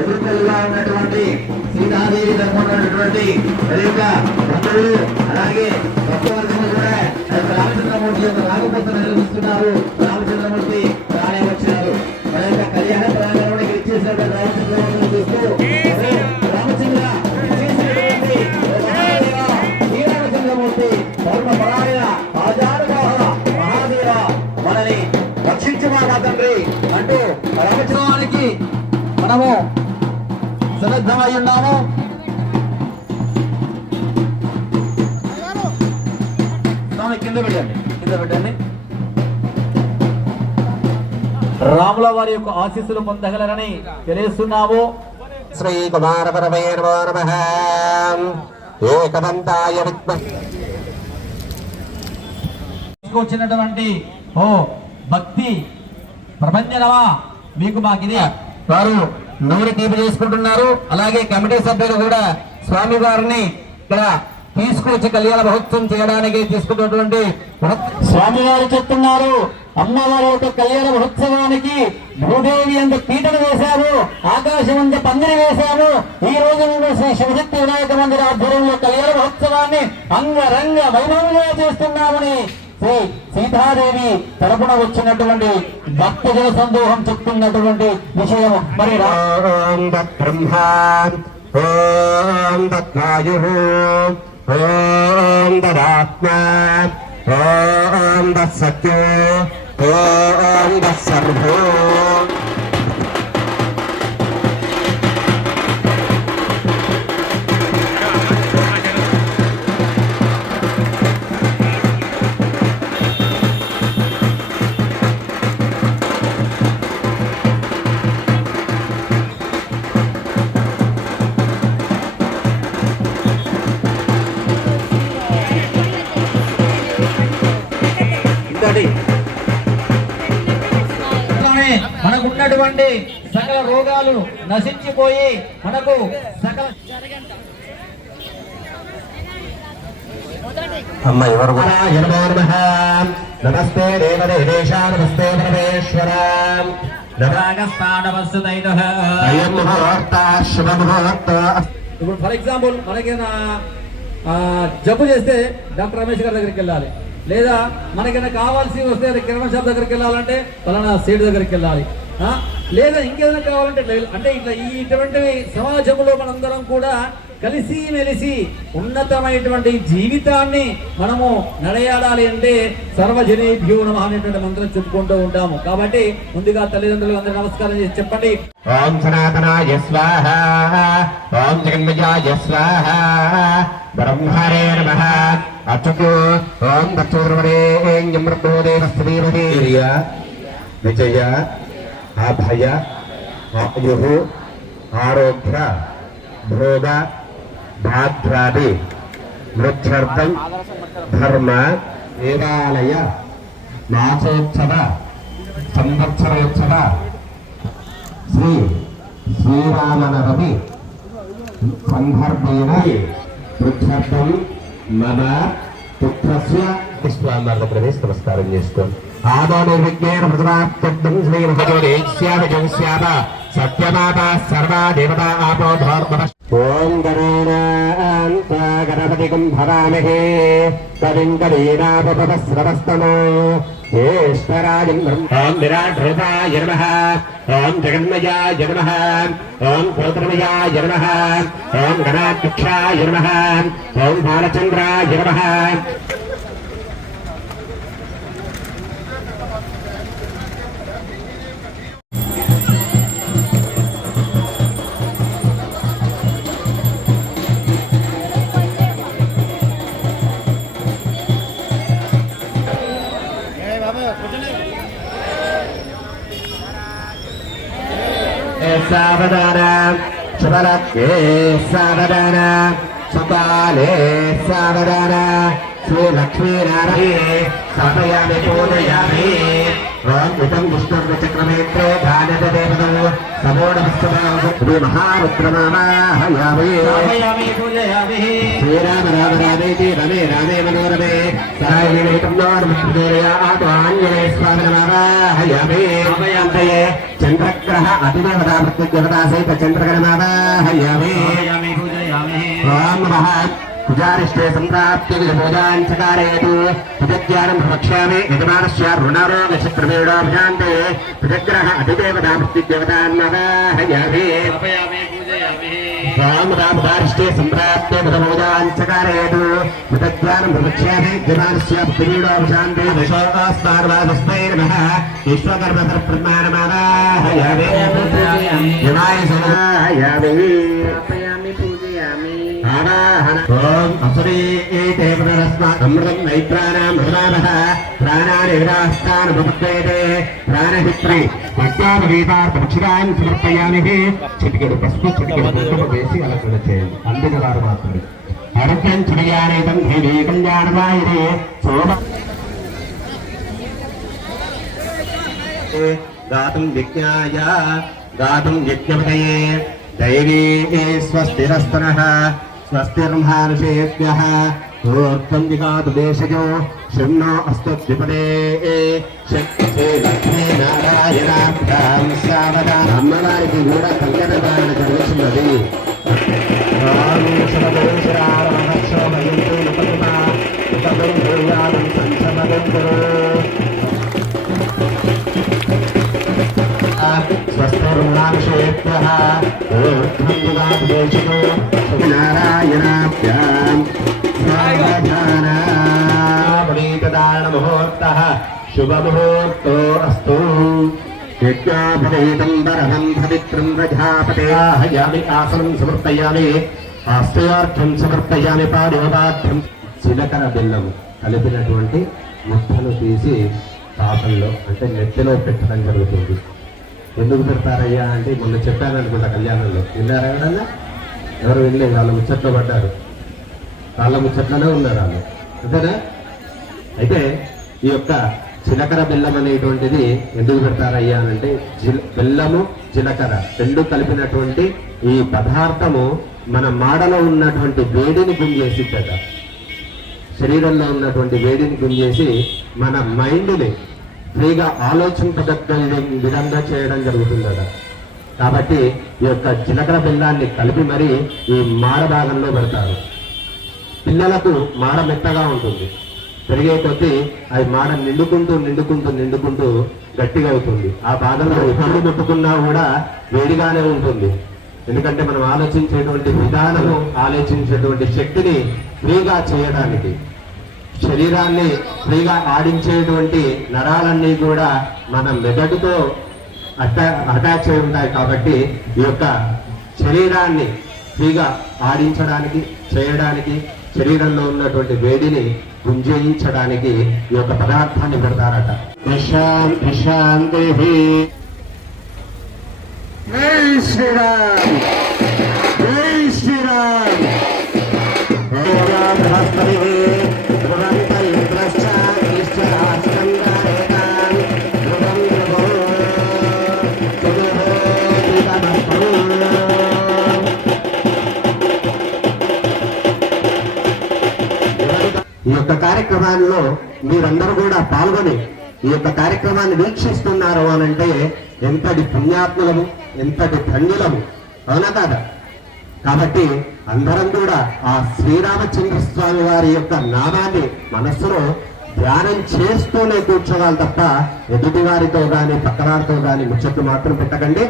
ఎదుర్కొలుగా ఉన్నటువంటి సీతాదేవి ధర్మంలో ఉన్నటువంటి బంధువులు అలాగే భక్తవర్గములు కూడా రామచంద్రమూర్తి యొక్క రాకపోతను నిర్వహిస్తున్నారు. రామచంద్రమూర్తి రానే వచ్చినారు. మన యొక్క కళ్యాణ ప్రాంగణానికి ఇచ్చేసినటువంటి రామచంద్రమూర్తిని చూస్తూ రామచంద్ర చేసినటువంటి శ్రీరామచంద్రమూర్తి ధర్మపరాయణ ఆచారవాహ మహాదేవ మనని రక్షించుమా తండ్రి అంటూ రామచంద్రానికి మనము సన్నద్ధమై ఉన్నాము. కింద పెట్టండి. రాముల వారి యొక్క ఆశీస్సులు పొందగలరని తెలియస్తున్నాము. శ్రీ కుమార పరమయ నమో నమః. ఏకదంతాయ వచ్చినటువంటి భక్తి ప్రపంచనమా మీకు మాకిది వారు నూనె తీపి చేసుకుంటున్నారు. అలాగే కమిటీ సభ్యులు కూడా స్వామి వారిని ఇక్కడ తీసుకొచ్చి కళ్యాణ మహోత్సవం చేయడానికి తీసుకున్నటువంటి స్వామి వారు చెప్తున్నారు. అమ్మవారి యొక్క కళ్యాణ మహోత్సవానికి భూదేవి అంత పీటలు వేశారు, ఆకాశం అంత పందిరి వేశారు. ఈ రోజు నుండి శ్రీ శివశక్తి వినాయక మందిర ఆధ్వర్యంలో కళ్యాణ మహోత్సవాన్ని అంగరంగ వైభవంగా చేస్తున్నామని శ్రీ సీతాదేవి తరపున వచ్చినటువంటి భక్తజన సందోహం చెప్తున్నటువంటి విషయం. మరి బ్రహ్మ ఓం దత్వాయు ఓం దదాత్మ ఓం దత్సత్యో ఓం దత్సర్వో మనకున్నటువంటి సకల రోగాలు నశించిపోయి మనకు సకల అమ్మ ఎవరు నమస్తే దేవదేశ నమస్తే పరమేశ్వర ఇప్పుడు ఫర్ ఎగ్జాంపుల్ మనకైనా జబ్బు చేస్తే డాక్టర్ రమేష్ గారి దగ్గరికి వెళ్ళాలి, లేదా మనకైనా కావాల్సి వస్తే కిరాణా షాప్ దగ్గరికి వెళ్ళాలంటే పలానా సీడ్ దగ్గరికి వెళ్ళాలి, లేదా ఇంకేదైనా కావాలంటే అంటే ఇట్లా ఇటువంటి సమాజంలో మనందరం కూడా కలిసి మెలిసి ఉన్నతమైనటువంటి జీవితాన్ని మనము నడయాడాలి అంటే సర్వజనేభ్యో నమః అనేటువంటి మంత్రం చెప్పుకుంటూ ఉంటాము. కాబట్టి ముందుగా తల్లిదండ్రులు అందరూ నమస్కారం చేసి చెప్పండి. ఓం సనాతనాయ స్వాహ ఓం జగన్మయాయ స్వాహ బ్రహ్మణే నమః అచ్యుతో ఓం దక్షోర్వణేయం బ్రహ్మోదేవస్త్రీమహే విజయ అభయ ఆయు ఆరోగ్య భోగ భాద్రాది మృత్యర్థం ధర్మ దేవాలయ మాసోత్సవ సంవత్సరోత్సవ శ్రీ శ్రీరామనవమి సందర్భేన మృత్యర్థం మమ పుత్రస్య విశ్వామార్గ ప్రవేశ నమస్కారం చేసుకోండి. ఆదో నిర్విజ్ఞేన ప్రజాప్తం శ్రీ మహోదేశ్యామ సత్యమాత సర్వా దేవతా ఆపో ధర్మ. ఓం గణానాన్త్వా గణపతిం భవామహే కవిం కవీనాపపస్రవస్తమో జ్యేష్ఠరాజం ఓం విరాట్ రూపాయ నమః ఓం జగన్మయాయ నమః ఓం గౌతమయాయ నమః ఓం గణాధ్యక్షాయ నమః ఓం బాలచంద్రాయ నమః. సావధాన శుభలక్ష్మే సావధాన సుకాలే సావధాన శ్రీ లక్ష్మీనారాయణ సమయామి పూజయామి ఓం ఇదం విష్ణుర్చక్రమేత్రే ధాన్యత దేవతో సమోఢ మహారుద్రమాహయామి శ్రీరామ రామ రామేతి రమే రామే మనోరమే ఆంజనేయ స్వామి నమాహయామి చంద్రగ్రహ అతిదేవతా ప్రత్యేకతా సహిత చంద్రగ్రహమాహయామి ఓం నమః పుజారిష్టే సంప్రాప్తి పూజాంచకారేతు పుజజ్ఞానం ప్రవక్ష్యామి యజమానస్య రుణారోగశక్రమేడాభ్యాంతే పుజగ్రహ అధిదేవతా ప్రత్యేకతాన్మవాహయామి ఓం రామదారిష్టే సంప్రాప్తే పూజాంచకారేతు పుజజ్ఞానం ప్రవక్ష్యామి యజమానస్య పుత్రీడాభ్యాంతే దశోస్మార్వాదస్మై నమః విశ్వకర్మ బ్రహ్మాణమావాహయామి యమాయ సమాహయామి ఓం అసురీతే పునరస్మామృతం నైత్రాణం హృదానః ప్రాణాని విరాస్తానుపపద్వేతే ప్రాణహిత్రి యజ్ఞాపగీతార్థక్షిరాన్ని సమర్పయామి చిటికెడు పసుపు చిటికెడు కుంకుమ వేసి అలకడ చేయండి అందిన వారు మాత్రమే ఆరోగ్యం చిడియానేతం హేమే కళ్యాణవాయిరే శోభ గాతుం యజ్ఞాయ గాతుం యజ్ఞపదయే దైవీ స్వస్తిరస్తనః స్వస్తిర్మహానుషేభ్యః ఊర్ధ్వం విగాతు దేశజో శృణ్ణో అస్తు ద్విపదే శక్తి లక్ష్మీ నారాయణాభ్యాం సావధానం అమ్మవారికి కూడా కళ్యాణదారణ జరుగుతున్నది స్వస్తిర్మహానుషేభ్యః ఊర్ధ్వం విగాతు దేశజో నారాయణాభ్యాం ముహూర్తః శుభముహూర్తో అస్తు యజ్ఞాపవేదం వరదం పవిత్రం ప్రజాపతేయామి ఆసనం సమర్పయామి ఆశ్రయార్థం సమర్పయామి పాదోపార్థం చిలకర బెల్లము కలిపినటువంటి ముద్దను తీసి పాపంలో అంటే నెత్తిలో పెట్టడం జరుగుతుంది. ఎందుకు పెడతారయ్యా అంటే మొన్న చెప్పాను అనుకుంటా కళ్యాణంలో, విన్నారా ఎవరన్నా? ఎవరు వెళ్ళలేదు, వాళ్ళ ముచ్చట్లో పడ్డారు, వాళ్ళ ముచ్చట్లోనే ఉన్నారు వాళ్ళు, అంతేనా? అయితే ఈ యొక్క చిలకర బెల్లం అనేటువంటిది ఎందుకు పెడతారయ్యా అంటే బెల్లము జీలకర్ర రెండు కలిపినటువంటి ఈ పదార్థము మన మాడలో ఉన్నటువంటి వేడిని గుంజేసిద్దట. శరీరంలో ఉన్నటువంటి వేడిని గుంజేసి మన మైండ్ని ఫ్రీగా ఆలోచింపదగ్గ విధంగా చేయడం జరుగుతుందట. కాబట్టి ఈ యొక్క జీలకర్ర బెల్లాన్ని కలిపి మరి ఈ మాడ భాగంలో పెడతారు. పిల్లలకు మాడ మెత్తగా ఉంటుంది, పెరిగే కొద్దీ అది మాడ నిండుకుంటూ నిండుకుంటూ నిండుకుంటూ గట్టిగా అవుతుంది. ఆ భాగంలో పళ్ళు ముట్టుకున్నా కూడా వేడిగానే ఉంటుంది. ఎందుకంటే మనం ఆలోచించేటువంటి విధానము, ఆలోచించేటువంటి శక్తిని ఫ్రీగా చేయడానికి, శరీరాన్ని ఫ్రీగా ఆడించేటువంటి నరాలన్నీ కూడా మన మెదడుతో అటాచ్ అయి ఉంటాయి. కాబట్టి ఈ యొక్క శరీరాన్ని ఫ్రీగా ఆడించడానికి, చేయడానికి, శరీరంలో ఉన్నటువంటి వేడిని గుంజయించడానికి ఈ యొక్క పదార్థాన్ని పెడతారట. ప్రశాంతి శాంతి. జై శ్రీరామ్, జై శ్రీరామ్. ఈ యొక్క కార్యక్రమాల్లో మీరందరూ కూడా పాల్గొని ఈ యొక్క కార్యక్రమాన్ని వీక్షిస్తున్నారు అనంటే ఎంతటి పుణ్యాత్ములము, ఎంతటి ధన్యులము, అవునా కాదా? కాబట్టి అందరం కూడా ఆ శ్రీరామచంద్ర స్వామి వారి యొక్క నామాన్ని మనస్సులో ధ్యానం చేస్తూనే కూర్చోవాలి తప్ప ఎదుటి వారితో గాని పక్కవారితో గాని ముచ్చట్లు మాత్రం పెట్టకండి.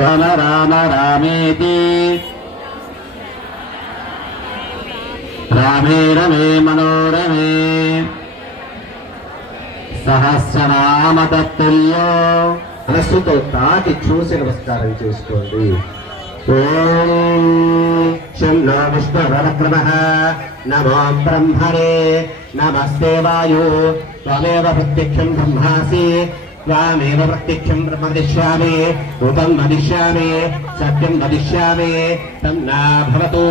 రామ రామ రామేతి రామే రమే మనోరమే సహస్రనామ తత్తుల్యో. మనస్సుతో తాకి చూసి నమస్కారం చేసుకోండి. ఓం శన్నో విష్ణురవక్రమః నమో బ్రహ్మణే నమస్తే వాయు త్వమేవ ప్రత్యక్షం బ్రహ్మాసి త్వమేవ ప్రత్యక్షం బ్రహ్మ వదిష్యామి రూపం వదిష్యామి సత్యం వదిష్యామి తన్నా భవతు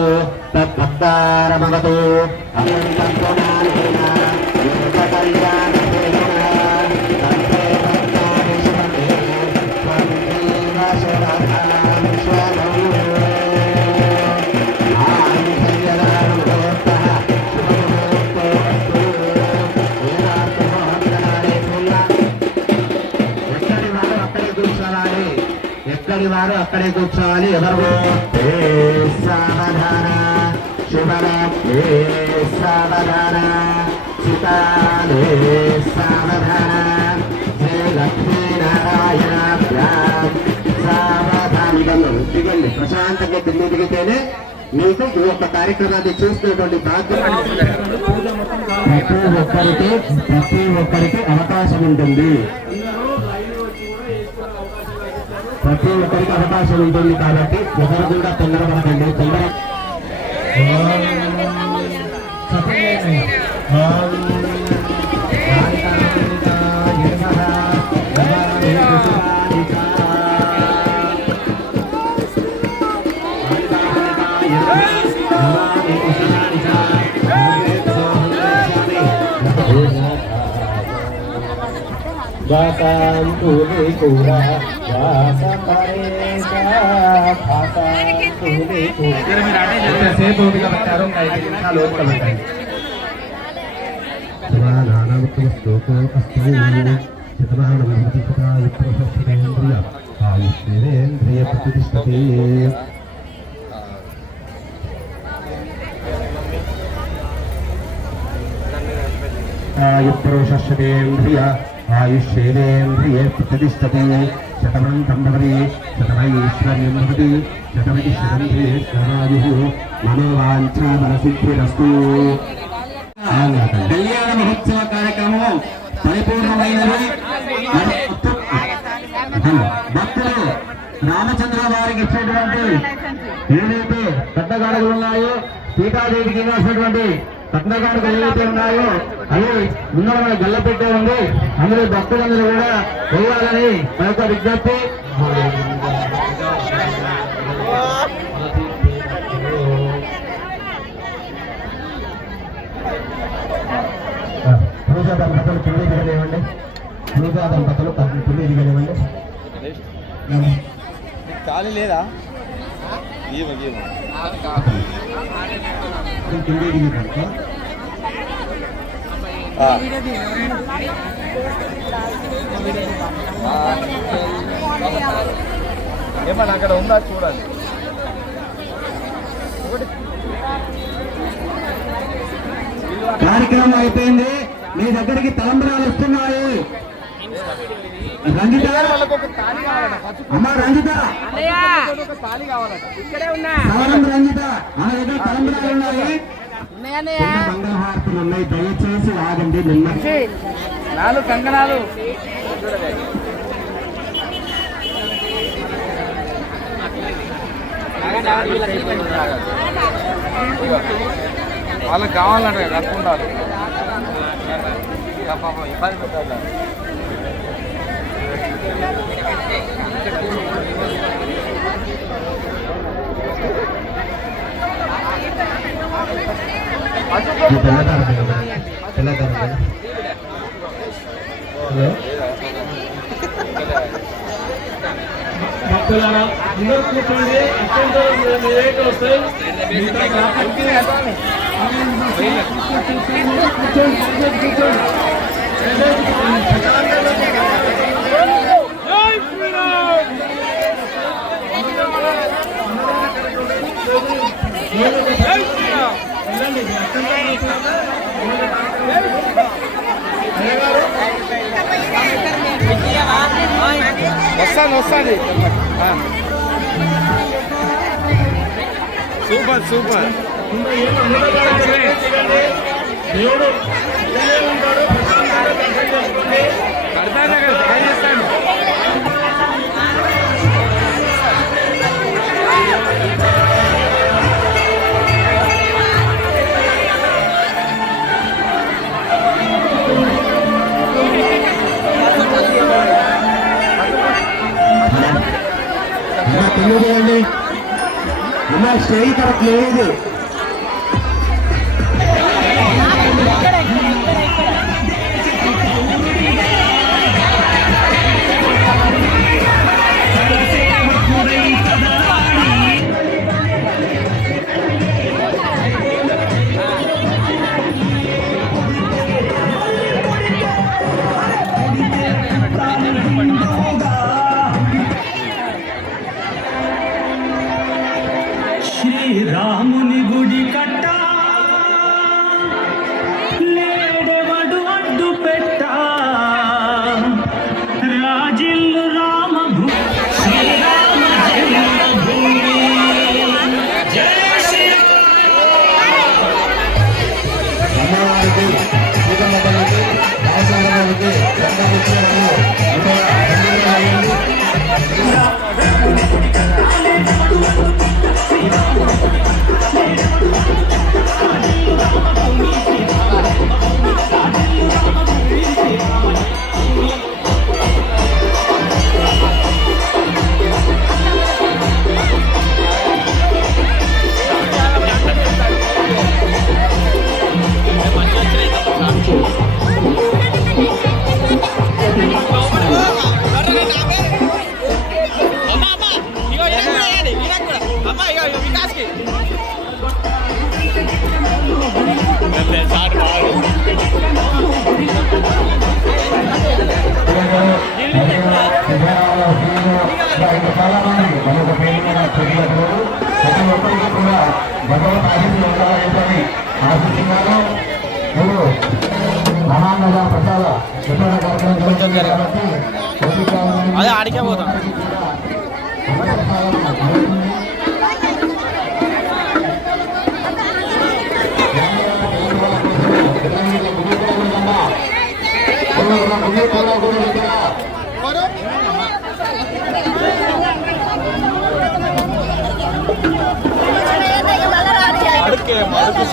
తద్భక్తారమవతు అనంతం త్వమానుగుణ లోకకళ్యాణహేతునా తంతే భక్తాని శుభతే త్వం దేవ శరణాం శరణం ఆంధ్రయదానమోత్తః శుభమోత్తు వేదార్థమోత్తరాలే పూర్ణ ఎక్కడి వారు అక్కడే కూర్చోవాలి ఎవరు సావధాన శుభరాత్రి సావధాన సీతాలే సావధాన శ్రీ లక్ష్మీనారాయణ సావధానం దిగండి ప్రశాంతంగా దిల్లు దిగితేనే మీకు ఈ యొక్క కార్యక్రమాన్ని చూస్తున్నటువంటి బాధ్యత ప్రతి ఒక్కరికి అవకాశం ఉంటుంది ప్రతి ఒక్కరికి అవకాశం ఉంటుంది కాబట్టి ఎవరు కూడా తొందరపడకండి సేపు పెట్టారు 5 నిమిషాలు పెట్టండి ఆయుష్ేంద్రియ ప్రతిష్టతి ఆయుఃపురుషేంద్రియ ఆయుష్ేంద్రియే ప్రతిష్టతి శతమంతం భవతి శతమైశ్వర్యం భవతి శతమితి శతంధ్రియు మనోవాంఛాఫలసిద్ధిరస్తు. కళ్యాణ మహోత్సవ కార్యక్రమం పరిపూర్ణమైనది. భక్తులు రామచంద్ర వారికి ఇచ్చేటువంటి ఏదైతే పెద్దగాడులు ఉన్నాయో సీతాదేవికి ఇవ్వాల్సినటువంటి కట్నగాడులు ఏవైతే ఉన్నాయో అవి ముందర మన గల్లపెట్టే ఉంది. అందులో భక్తులందరూ కూడా వేయాలని మన యొక్క విజ్ఞప్తి. పూజా దంపతులు కింది దిగలేవండి. పూజా దంపతులు కింది దిగలేవండి. ఖాళీ లేదా కింది దిగి ఏమన్నా అక్కడ ఉందా చూడాలి. కార్యక్రమం అయిపోయింది. మీ దగ్గరికి తలంబరాలు వస్తున్నాయి. రంజిత అమ్మ రంజిత సవరం రంజిత మన దగ్గర తలంబరాలు ఉన్నాయి. మంగళహారతులు ఉన్నాయి. దయచేసి ఆగండి. నిన్న 4 కంకణాలు వాళ్ళకి కావాలంటే కట్టుకుంటారు. ఇబ్బంది పెట్టారు. భక్తులారా అందరూ కూర్చోండి. అత్యంత వస్తాయి. వస్తాను సూపర్ సూపర్. దేవుడు ఉంటాడు. కడతాను ట్రై చేస్తాను. స్టేజ్ కరెక్ట్ లేదు. శ్రీరాముని గుడి కట్ట లేడెవడు అడ్డు పెట్ట రాజిల్లు రామభూ శ్రీరామ జన్మభూమి జయ అమ్మవారికి సీతమ్మకి రామచంద్రరావుకి చాలా మంది మనకు పేరు ప్రతి ఒక్కరికి కూడా భగవత్ ఆశీస్సులు ఉండాలని ఆశిస్తున్నాను. మీరు మహానగర ప్రసాద వితరణ కార్యక్రమం కాబట్టి అదే ఆడికే పోతాం. అడుక్కే మడుకు